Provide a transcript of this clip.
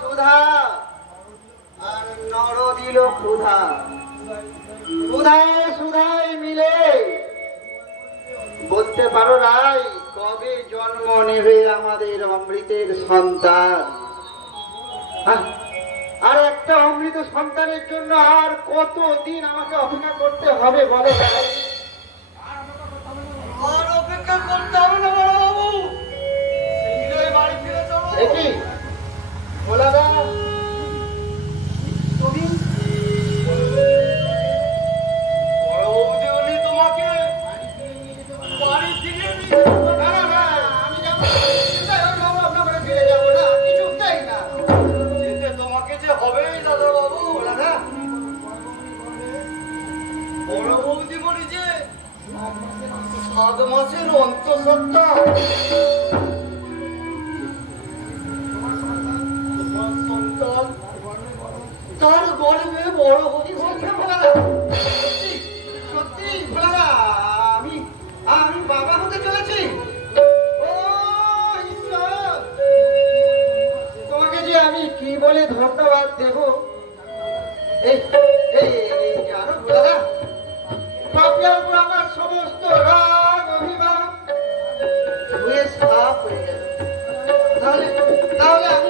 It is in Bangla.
সুধা আর নর দিল ক্ষুধা, ক্ষুধায় সুধায় মিলে বলতে পারো রাই কবে জন্ম নেবে আমাদের অমৃতের সন্তান। আর একটা অমৃত সন্তানের জন্য আর কতদিন আমাকে অপেক্ষা করতে হবে বলো রাই? আর অপেক্ষা করতে হবে না বড় বাবু, শীঘ্রই বাড়ি ফিরে চলো। দেখি ভোলাদা তুমি বড়বাবু যে তোমাকে বাড়ি ফিরিয়ে নিয়ে না না না, আমি যাবো আপনার ফিরে যাবো না, কিছুতেই না। যেতে তোমাকে যে হবেই দাদা বাবু। ভোলাদা বড় বৌদি বলি যে 7 মাসের অন্তঃসত্ত্বা, তোমার সন্তান তার গর্ভে বড় হতে সত্যি ভোলাদা, সত্যি সত্যি ভোলাদা, আমি আমি বাবা হতে চলেছি। ও ঈশ্বর, তোমাকে যে আমি কি বলে ধন্যবাদ দেব। এই এই এই জানো ভোলাদা, পাপিয়ার উপর আমার সমস্ত রাগ অভিমান ধুয়ে সাফ হয়ে গেল। তাহলে তাহলে আমি